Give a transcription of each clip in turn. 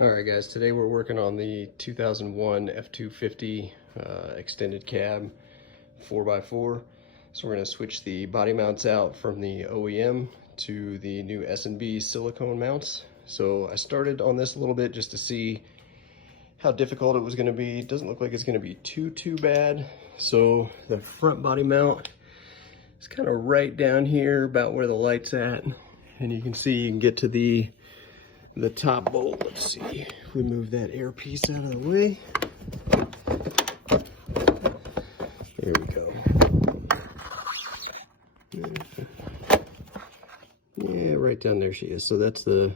Alright guys, today we're working on the 2001 F250 extended cab 4x4. So we're going to switch the body mounts out from the OEM to the new S&B Silicone mounts. So I started on this a little bit just to see how difficult it was going to be. It doesn't look like it's going to be too bad. So the front body mount is kind of right down here about where the light's at. And you can see you can get to the top bolt. Let's see if we move that air piece out of the way. There we go. Yeah, right down there she is. So that's the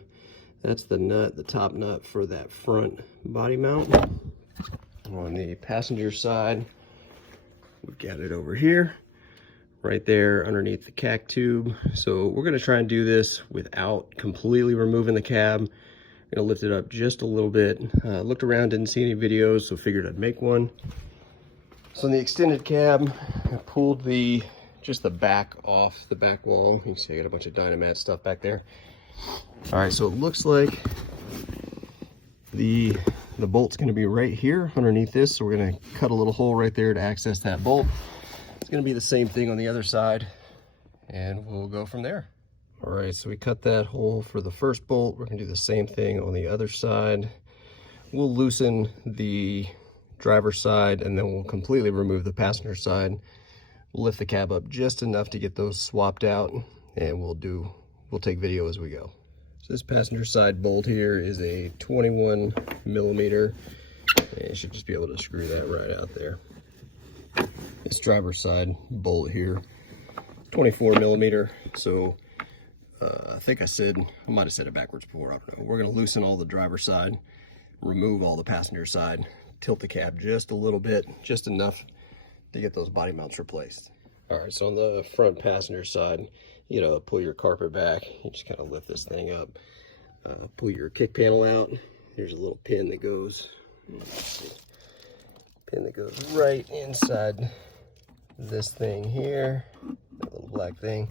nut, the top nut for that front body mount. On the passenger side, we've got it over here, right there underneath the CAC tube. So we're gonna try and do this without completely removing the cab. I'm gonna lift it up just a little bit. Looked around, didn't see any videos, so figured I'd make one. So in the extended cab, I pulled just the back off the back wall. You can see I got a bunch of Dynamat stuff back there. All right, so it looks like the bolt's gonna be right here underneath this. So we're gonna cut a little hole right there to access that bolt. It's gonna be the same thing on the other side, and we'll go from there. All right, so we cut that hole for the first bolt. We're gonna do the same thing on the other side. We'll loosen the driver's side, and then we'll completely remove the passenger side. We'll lift the cab up just enough to get those swapped out, and we'll take video as we go. So this passenger side bolt here is a 21 millimeter. And you should just be able to screw that right out there. This driver's side bolt here, 24 millimeter. So I think I might have said it backwards before, I don't know. We're gonna loosen all the driver's side, remove all the passenger side, tilt the cab just a little bit, just enough to get those body mounts replaced. All right, so on the front passenger side, you know, pull your carpet back. You just kind of lift this thing up, pull your kick panel out. There's a little pin that goes, right inside this thing here, that little black thing.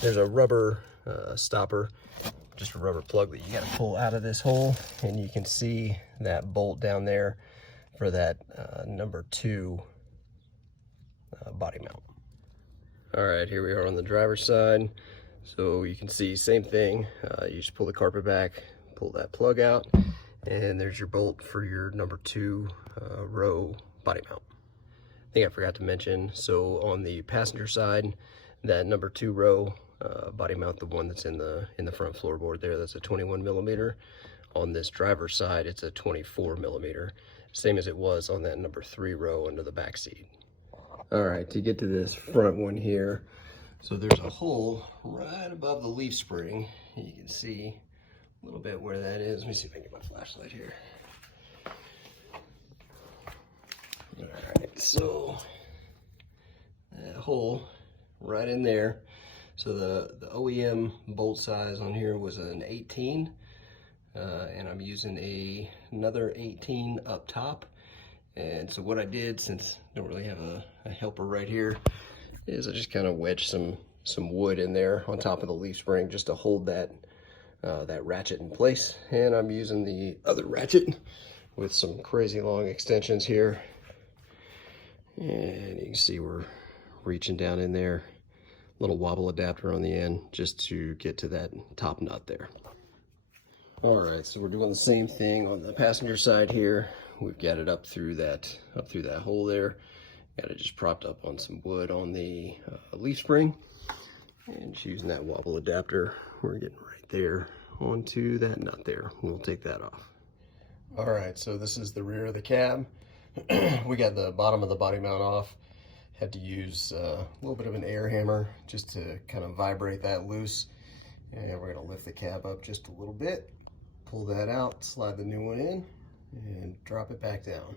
There's a rubber stopper, just a rubber plug that you got to pull out of this hole, and you can see that bolt down there for that number 2 body mount. All right, here we are on the driver's side. So you can see same thing. You just pull the carpet back, pull that plug out, and there's your bolt for your number 2 row body mount. I think I forgot to mention, so on the passenger side, that number 2 row body mount, the one that's in the front floorboard there, that's a 21 millimeter. On this driver's side, it's a 24 millimeter, same as it was on that number 3 row under the back seat. All right, to get to this front one here, so there's a hole right above the leaf spring. You can see a little bit where that is. Let me see if I can get my flashlight here. All right, so that hole right in there. So the OEM bolt size on here was an 18, and I'm using another 18 up top. And so what I did, since I don't really have a helper right here, is I just kind of wedged some wood in there on top of the leaf spring just to hold that ratchet in place. And I'm using the other ratchet with some crazy long extensions here. And you can see we're reaching down in there, little wobble adapter on the end just to get to that top nut there. All right, so we're doing the same thing on the passenger side here. We've got it up through that hole there. Got it just propped up on some wood on the leaf spring, and just using that wobble adapter, we're getting right there onto that nut there. We'll take that off. All right, so this is the rear of the cab. We got the bottom of the body mount off. Had to use a little bit of an air hammer just to kind of vibrate that loose. And we're gonna lift the cab up just a little bit, pull that out, slide the new one in, and drop it back down.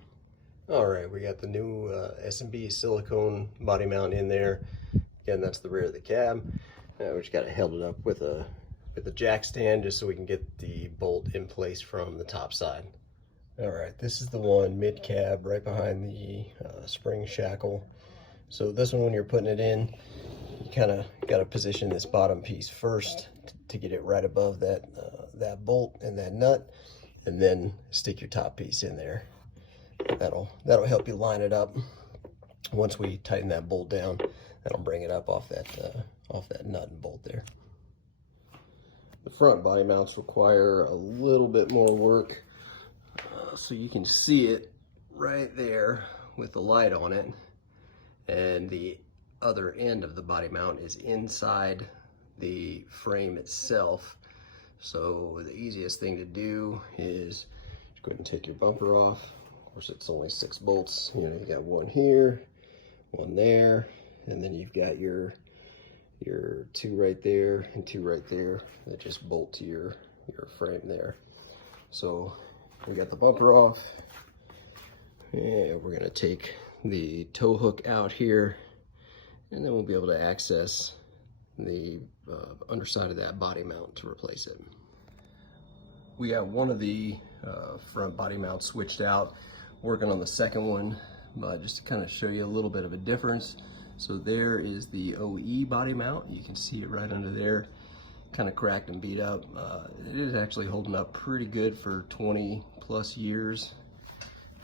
All right, we got the new S&B Silicone body mount in there. Again, that's the rear of the cab. We just got it held it up with a jack stand just so we can get the bolt in place from the top side. All right, this is the one mid-cab right behind the spring shackle. So this one, when you're putting it in, you kind of got to position this bottom piece first to get it right above that bolt and that nut. and then stick your top piece in there. That'll help you line it up. Once we tighten that bolt down, that'll bring it up off that nut and bolt there. The front body mounts require a little bit more work, so you can see it right there with the light on it, and the other end of the body mount is inside the frame itself. So the easiest thing to do is just go ahead and take your bumper off. Of course, it's only 6 bolts. You know, you got one here, one there, and then you've got your 2 right there and 2 right there that just bolt to your frame there. So we got the bumper off, and we're gonna take the tow hook out here, and then we'll be able to access the underside of that body mount to replace it. We got one of the front body mounts switched out, working on the second one, but just to kind of show you a little bit of a difference. So there is the OE body mount. You can see it right under there, kind of cracked and beat up. It is actually holding up pretty good for 20 plus years.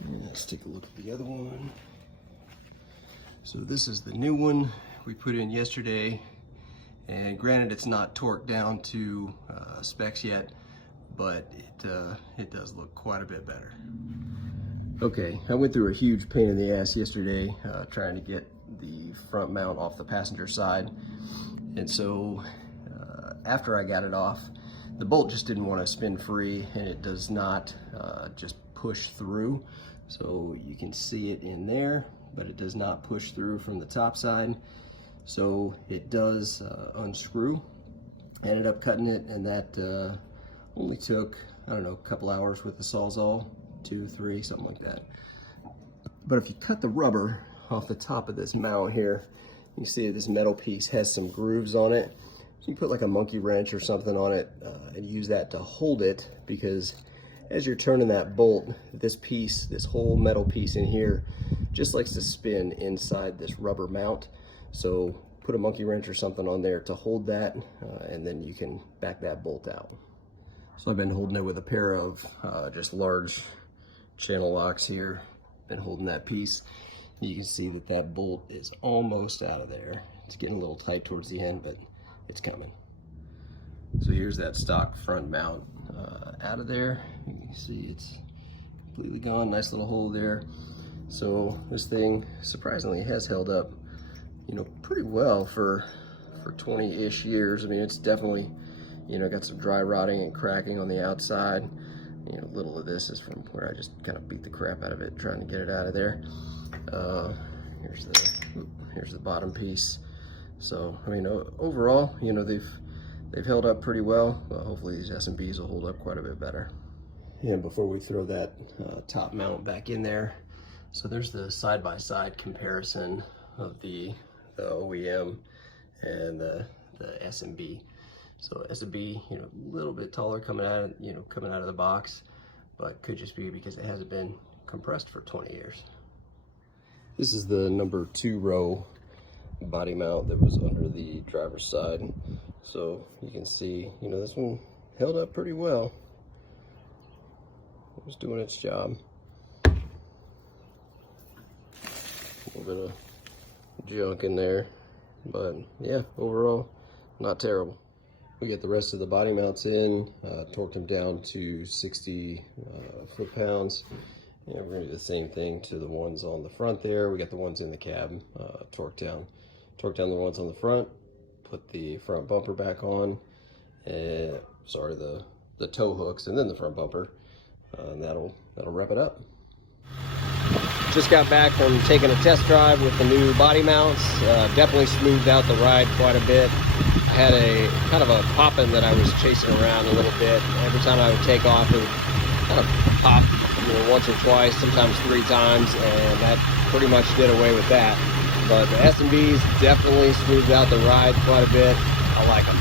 And let's take a look at the other one. So this is the new one we put in yesterday, and granted it's not torqued down to specs yet, but it does look quite a bit better. Okay, I went through a huge pain in the ass yesterday trying to get the front mount off the passenger side, and so after I got it off, the bolt just didn't want to spin free, and it does not just push through. So you can see it in there, but it does not push through from the top side. So it does unscrew. I ended up cutting it, and that only took, I don't know, a couple hours with the Sawzall, 2, 3, something like that. But if you cut the rubber off the top of this mount here, you see this metal piece has some grooves on it. So you put like a monkey wrench or something on it and use that to hold it, because as you're turning that bolt, this piece, this whole metal piece in here, just likes to spin inside this rubber mount. So put a monkey wrench or something on there to hold that, and then you can back that bolt out. So I've been holding it with a pair of just large channel locks here. Been holding that piece. You can see that that bolt is almost out of there. It's getting a little tight towards the end, but it's coming. So here's that stock front mount out of there. You can see it's completely gone. Nice little hole there. So this thing surprisingly has held up, you know, pretty well for 20-ish years. I mean, it's definitely, you know, got some dry rotting and cracking on the outside. You know, little of this is from where I just kind of beat the crap out of it trying to get it out of there. Here's the bottom piece. So I mean, overall, you know, they've held up pretty well. Hopefully these S&Bs will hold up quite a bit better. And before we throw that top mount back in there, so there's the side-by-side comparison of the OEM and the S&B. So S&B, you know, a little bit taller coming out of the box, but could just be because it hasn't been compressed for 20 years. This is the number 2 row body mount that was under the driver's side. So you can see, you know, this one held up pretty well. It was doing its job. A little bit of junk in there, but yeah, overall, not terrible. We get the rest of the body mounts in, torqued them down to 60 foot-pounds. And we're gonna do the same thing to the ones on the front there. We got the ones in the cab torqued down the ones on the front, put the front bumper back on, and sorry, the tow hooks, and then the front bumper, and that'll wrap it up. Just got back from taking a test drive with the new body mounts. Definitely smoothed out the ride quite a bit. I had a kind of a popping that I was chasing around a little bit. Every time I would take off, it would kind of pop, you know, once or twice, sometimes 3 times, and that pretty much did away with that. But the S&Bs definitely smoothed out the ride quite a bit. I like them.